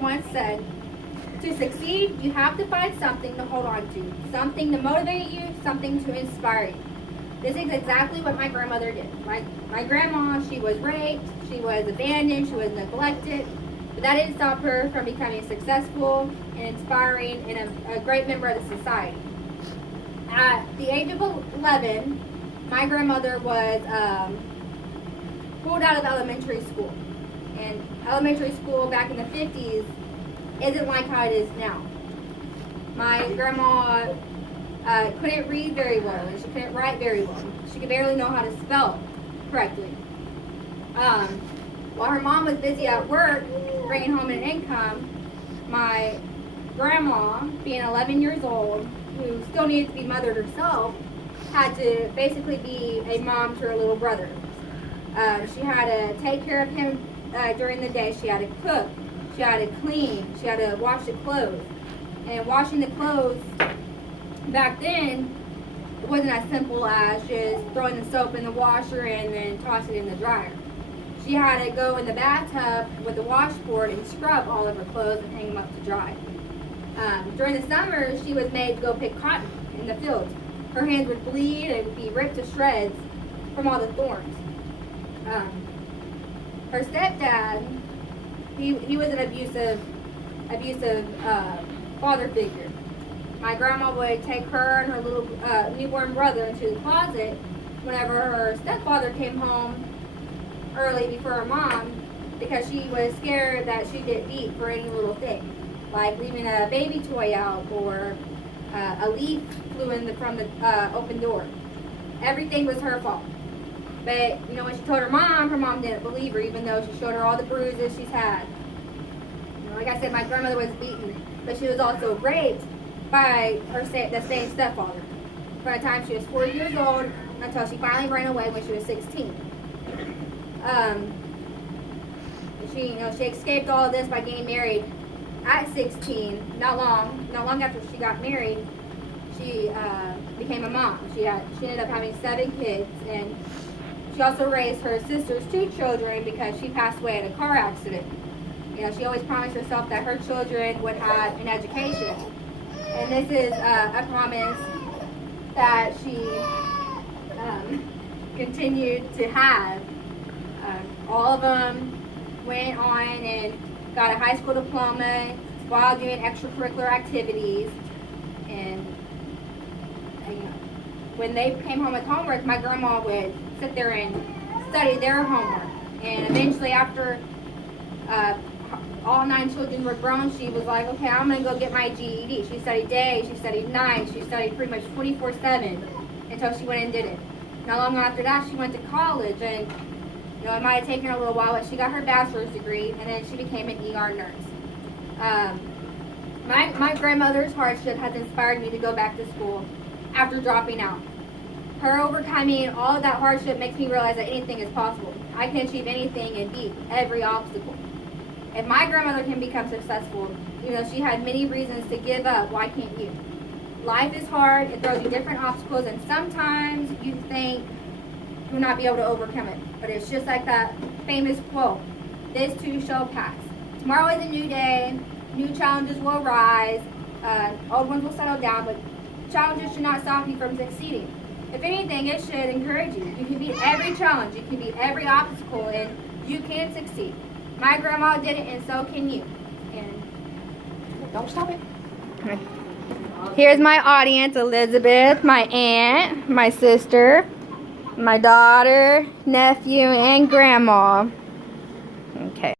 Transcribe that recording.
once said, to succeed, you have to find something to hold on to, something to motivate you, something to inspire you. This is exactly what my grandmother did. My grandma, she was raped, she was abandoned, she was neglected, but that didn't stop her from becoming successful and inspiring and a great member of the society. At the age of 11, my grandmother was pulled out of elementary school. And elementary school back in the 50s isn't like how it is now. My grandma couldn't read very well, and she couldn't write very well. She could barely know how to spell correctly. While her mom was busy at work, bringing home an income, my grandma, being 11 years old, who still needed to be mothered herself, had to basically be a mom to her little brother. She had to take care of him during the day. She had to cook, she had to clean, she had to wash the clothes. And washing the clothes back then, it wasn't as simple as just throwing the soap in the washer and then toss it in the dryer. She had to go in the bathtub with the washboard and scrub all of her clothes and hang them up to dry. During the summer, she was made to go pick cotton in the fields. Her hands would bleed and be ripped to shreds from all the thorns. Her stepdad, he was an abusive father figure. My grandma would take her and her little newborn brother into the closet whenever her stepfather came home early before her mom, because she was scared that she'd get beat for any little thing, like leaving a baby toy out or a leaf flew in from the open door. Everything was her fault. But, when she told her mom didn't believe her, even though she showed her all the bruises she's had. Like I said, my grandmother was beaten, but she was also raped by the same stepfather. From the time she was 4 years old until she finally ran away when she was 16. She escaped all of this by getting married at 16. Not long after she got married, she became a mom. She ended up having 7 kids, and she also raised her sister's 2 children because she passed away in a car accident. She always promised herself that her children would have an education. And this is a promise that she continued to have. All of them went on and got a high school diploma while doing extracurricular activities. And when they came home with homework, my grandma would sit there and study their homework. And eventually, after all 9 children were grown, she was like, okay, I'm going to go get my GED. She studied day, she studied night, she studied pretty much 24/7 until she went and did it. Not long after that, she went to college, and it might have taken her a little while, but she got her bachelor's degree, and then she became an ER nurse. My grandmother's hardship has inspired me to go back to school after dropping out. Her overcoming all of that hardship makes me realize that anything is possible. I can achieve anything and beat every obstacle. If my grandmother can become successful, she had many reasons to give up, why can't you? Life is hard, it throws you different obstacles, and sometimes you think you'll not be able to overcome it. But it's just like that famous quote, this too shall pass. Tomorrow is a new day, new challenges will arise, old ones will settle down, but challenges should not stop you from succeeding. If anything, it should encourage you. You can beat every challenge, you can beat every obstacle, and you can succeed. My grandma did it, and so can you. And don't stop it. Here's my audience: Elizabeth, my aunt, my sister, my daughter, nephew, and grandma. Okay.